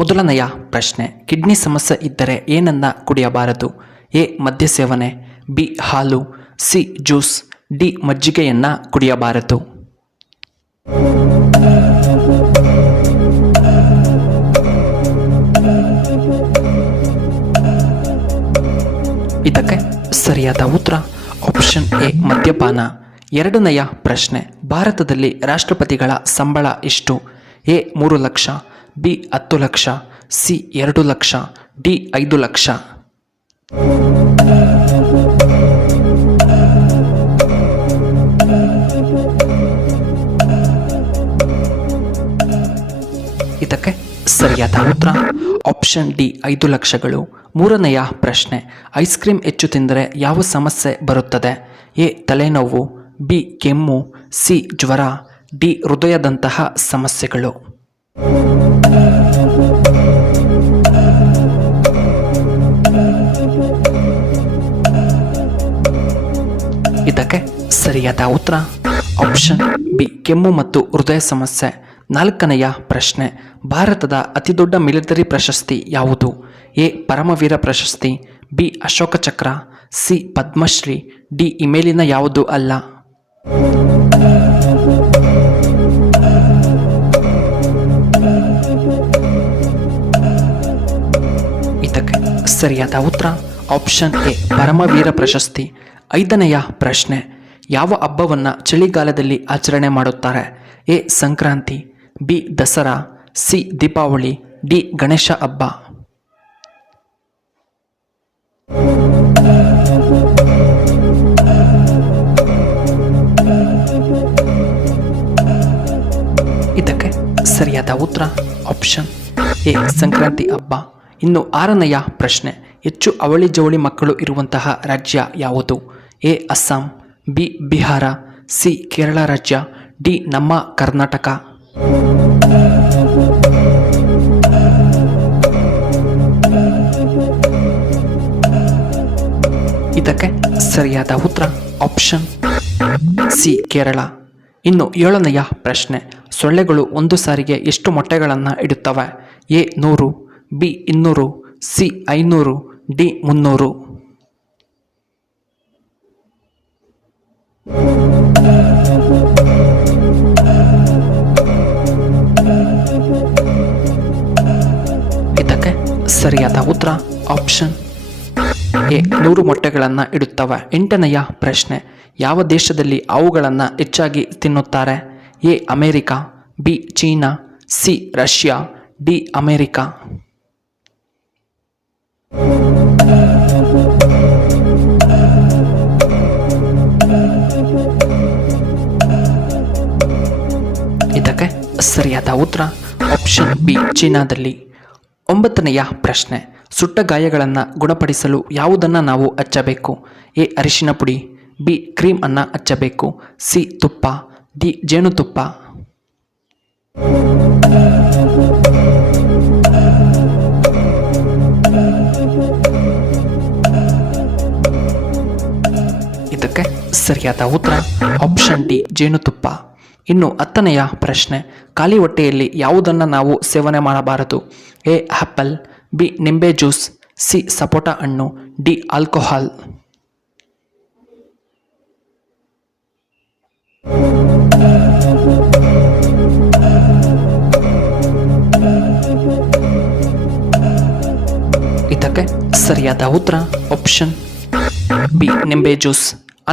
ಮೊದಲನೆಯ ಪ್ರಶ್ನೆ, ಕಿಡ್ನಿ ಸಮಸ್ಯೆ ಇದ್ದರೆ ಏನನ್ನ ಕುಡಿಯಬಾರದು? ಎ ಮದ್ಯ ಸೇವನೆ, ಬಿ ಹಾಲು, ಸಿ ಜ್ಯೂಸ್, ಡಿ ಮಜ್ಜಿಗೆಯನ್ನ ಕುಡಿಯಬಾರದು. ಇದಕ್ಕೆ ಸರಿಯಾದ ಉತ್ತರ ಆಪ್ಷನ್ ಎ ಮದ್ಯಪಾನ. ಎರಡನೆಯ ಪ್ರಶ್ನೆ, ಭಾರತದಲ್ಲಿ ರಾಷ್ಟ್ರಪತಿಗಳ ಸಂಬಳ ಎಷ್ಟು? A 3 lakh, B 10 lakh, C 2 lakh, D 5 lakh. ಇದಕ್ಕೆ ಸರಿಯಾದ ಉತ್ತರ ಆಪ್ಷನ್ ಡಿ 5 ಲಕ್ಷಗಳು. ಮೂರನೆಯ ಪ್ರಶ್ನೆ, ಐಸ್ ಕ್ರೀಮ್ ಹೆಚ್ಚು ತಿಂದರೆ ಯಾವ ಸಮಸ್ಯೆ ಬರುತ್ತದೆ? ಎ ತಲೆನೋವು, ಬಿ ಕೆಮ್ಮು, ಸಿ ಜ್ವರ, ಡಿ ಹೃದಯದಂತಹ ಸಮಸ್ಯೆಗಳು. ಇದಕ್ಕೆ ಸರಿಯಾದ ಉತ್ತರ ಆಪ್ಷನ್ ಬಿ ಕೆಮ್ಮು ಮತ್ತು ಹೃದಯ ಸಮಸ್ಯೆ. ನಾಲ್ಕನೆಯ ಪ್ರಶ್ನೆ, ಭಾರತದ ಅತಿದೊಡ್ಡ ಮಿಲಿಟರಿ ಪ್ರಶಸ್ತಿ ಯಾವುದು? ಎ ಪರಮವೀರ ಪ್ರಶಸ್ತಿ, B Ashoka Chakra, C Padmashri, D ಈ ಮೇಲಿನ ಯಾವುದು ಅಲ್ಲ. ಇದಕ್ಕೆ ಸರಿಯಾದ ಉತ್ತರ ಆಪ್ಷನ್ ಎ ಪರಮವೀರ ಪ್ರಶಸ್ತಿ. ಐದನೆಯ ಪ್ರಶ್ನೆ, ಯಾವ ಹಬ್ಬವನ್ನು ಚಳಿಗಾಲದಲ್ಲಿ ಆಚರಣೆ ಮಾಡುತ್ತಾರೆ? A Sankranti, B Dasara, C Deepavali, D Ganesha ಹಬ್ಬ. ಇದಕ್ಕೆ ಸರಿಯಾದ ಉತ್ತರ ಆಪ್ಷನ್ ಎ ಸಂಕ್ರಾಂತಿ ಹಬ್ಬ. ಇನ್ನು ಆರನೆಯ ಪ್ರಶ್ನೆ, ಹೆಚ್ಚು ಅವಳಿ ಜವಳಿ ಮಕ್ಕಳು ಇರುವಂತಹ ರಾಜ್ಯ ಯಾವುದು? A Assam, B Bihar, C Kerala ರಾಜ್ಯ, ಡಿ ನಮ್ಮ ಕರ್ನಾಟಕ. ಇದಕ್ಕೆ ಸರಿಯಾದ ಉತ್ತರ ಆಪ್ಷನ್ ಸಿ ಕೇರಳ. ಇನ್ನು ಏಳನೆಯ ಪ್ರಶ್ನೆ, ಸೊಳ್ಳೆಗಳು ಒಂದು ಸಾರಿಗೆ ಎಷ್ಟು ಮೊಟ್ಟೆಗಳನ್ನು ಇಡುತ್ತವೆ? A 100, B 200, C 500, D 300. ಇದಕ್ಕೆ ಸರಿಯಾದ ಉತ್ತರ ಆಪ್ಷನ್ ಎ 100 ಮೊಟ್ಟೆಗಳನ್ನು ಇಡುತ್ತವೆ. ಎಂಟನೆಯ ಪ್ರಶ್ನೆ, ಯಾವ ದೇಶದಲ್ಲಿ ಅವುಗಳನ್ನು ಹೆಚ್ಚಾಗಿ ತಿನ್ನುತ್ತಾರೆ? A America, B China, C Russia, D America. ಇದಕ್ಕೆ ಸರಿಯಾದ ಉತ್ತರ ಆಪ್ಷನ್ ಬಿ ಚೀನಾದಲ್ಲಿ. ಒಂಬತ್ತನೆಯ ಪ್ರಶ್ನೆ, ಸುಟ್ಟ ಗಾಯಗಳನ್ನು ಗುಣಪಡಿಸಲು ಯಾವುದನ್ನು ನಾವು ಹಚ್ಚಬೇಕು? ಎ ಅರಿಶಿನ ಪುಡಿ, ಬಿ ಕ್ರೀಮ್ ಅನ್ನು ಹಚ್ಚಬೇಕು, ಸಿ ತುಪ್ಪ, ಡಿ ಜೇನುತುಪ್ಪ. ಇದಕ್ಕೆ ಸರಿಯಾದ ಉತ್ತರ ಆಪ್ಷನ್ ಡಿ ಜೇನುತುಪ್ಪ. ಇನ್ನು ಹತ್ತನೆಯ ಪ್ರಶ್ನೆ, ಖಾಲಿ ಹೊಟ್ಟೆಯಲ್ಲಿ ಯಾವುದನ್ನು ನಾವು ಸೇವನೆ ಮಾಡಬಾರದು? ಎ ಆ್ಯಪಲ್, ಬಿ ನಿಂಬೆ ಜ್ಯೂಸ್, ಸಿ ಸಪೋಟ ಹಣ್ಣು, ಡಿ ಆಲ್ಕೋಹಾಲ್. ಇದಕ್ಕೆ ಸರಿಯಾದ ಉತ್ತರ ಆಪ್ಷನ್ ಬಿ ನಿಂಬೆ ಜ್ಯೂಸ್.